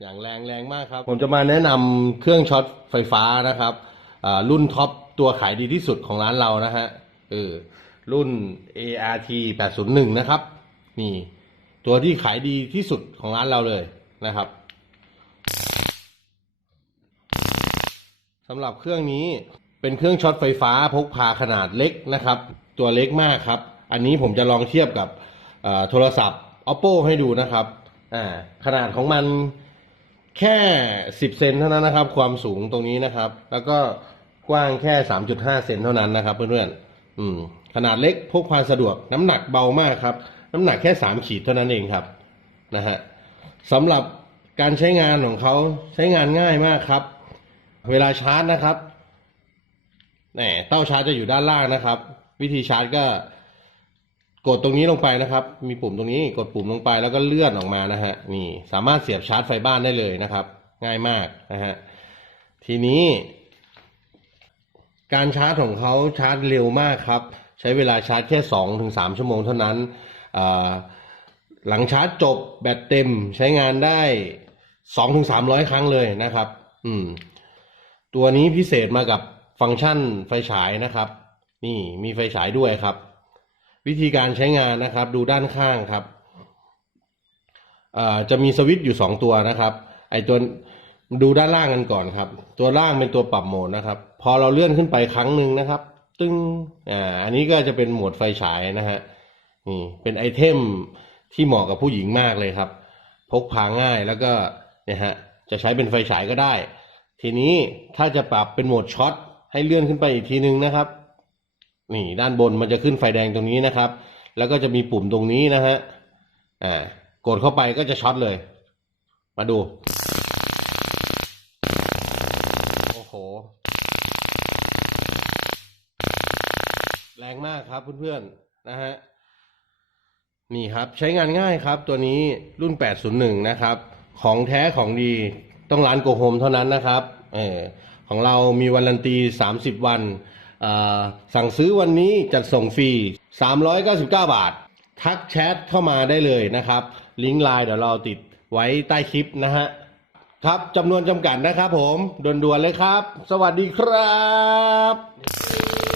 อย่างแรงแรงมากครับ ผมจะมาแนะนำเครื่องช็อตไฟฟ้านะครับรุ่นท็อปตัวขายดีที่สุดของร้านเรานะฮะเออรุ่น ART 801 นะครับ นี่ ตัวที่ขายดีที่สุดของร้านเราเลยนะครับสำหรับเครื่องนี้เป็นเครื่องช็อตไฟฟ้าพกพาขนาดเล็กนะครับ ตัวเล็กมากครับ อันนี้ผมจะลองเทียบกับโทรศัพท์ oppo ให้ดูนะครับ อ่าขนาดของมันแค่10เซนเท่านั้นนะครับ ความสูงตรงนี้นะครับ แล้วก็กว้างแค่3.5เซนเท่านั้นนะครับ เพื่อนๆอืม ขนาดเล็กพกพาสะดวก น้ำหนักเบามากครับ น้ำหนักแค่3ขีดเท่านั้นเองครับนะฮะสำหรับการใช้งานของเขาใช้งานง่ายมากครับ เวลาชาร์จนะครับแหมเต้าชาร์จจะอยู่ด้านล่างนะครับ วิธีชาร์จก็ กดตรงนี้ลงไปนะครับ มีปุ่มตรงนี้กดปุ่มลงไปแล้วก็เลื่อนออกมานะฮะนี่สามารถเสียบชาร์จไฟบ้านได้เลยนะครับ ง่ายมากนะฮะทีนี้ การชาร์จของเขาชาร์จเร็วมากครับ ใช้เวลาชาร์จแค่สองถึงสามชั่วโมงเท่านั้นหลังชาร์จจบแบตเต็มใช้งานได้สองถึงสามร้อยครั้งเลยนะครับ อืม ตัวนี้พิเศษมากับฟังก์ชันไฟฉายนะครับ นี่มีไฟฉายด้วยครับ วิธีการใช้งานนะครับ ดูด้านข้างครับจะมีสวิตช์อยู่สองตัวนะครับ ไอตัวดูด้านล่างกันก่อนครับ ตัวล่างเป็นตัวปรับโหมดนะครับ พอเราเลื่อนขึ้นไปครั้งหนึ่งนะครับ ตึ้งอ่าอันนี้ก็จะเป็นโหมดไฟฉายนะฮะนี่เป็นไอเทมที่เหมาะกับผู้หญิงมากเลยครับ พกพาง่ายแล้วก็เนี่ยฮะจะใช้เป็นไฟฉายก็ได้ ทีนี้ถ้าจะปรับเป็นโหมดช็อตให้เลื่อนขึ้นไปอีกทีนึงนะครับ นี่ด้านบนมันจะขึ้นไฟแดงตรงนี้นะครับ แล้วก็จะมีปุ่มตรงนี้นะฮะอ่ากดเข้าไปก็จะช็อตเลย มาดู โอ้โห แรงมากครับเพื่อนๆนะฮะนี่ครับ ใช้งานง่ายครับ ตัวนี้รุ่น 801 นะครับ ของแท้ของดีต้องร้านโกโฮมเท่านั้นนะครับเออของเรามีวันลันตี 30 วัน สั่งซื้อวันนี้จัดส่งฟรี 399 บาท ทักแชทเข้ามาได้เลยนะครับ ลิงก์ไลน์เดี๋ยวเราติดไว้ใต้คลิปนะฮะ ครับจำนวนจำกัดนะครับผมด่วนๆเลยครับ สวัสดีครับ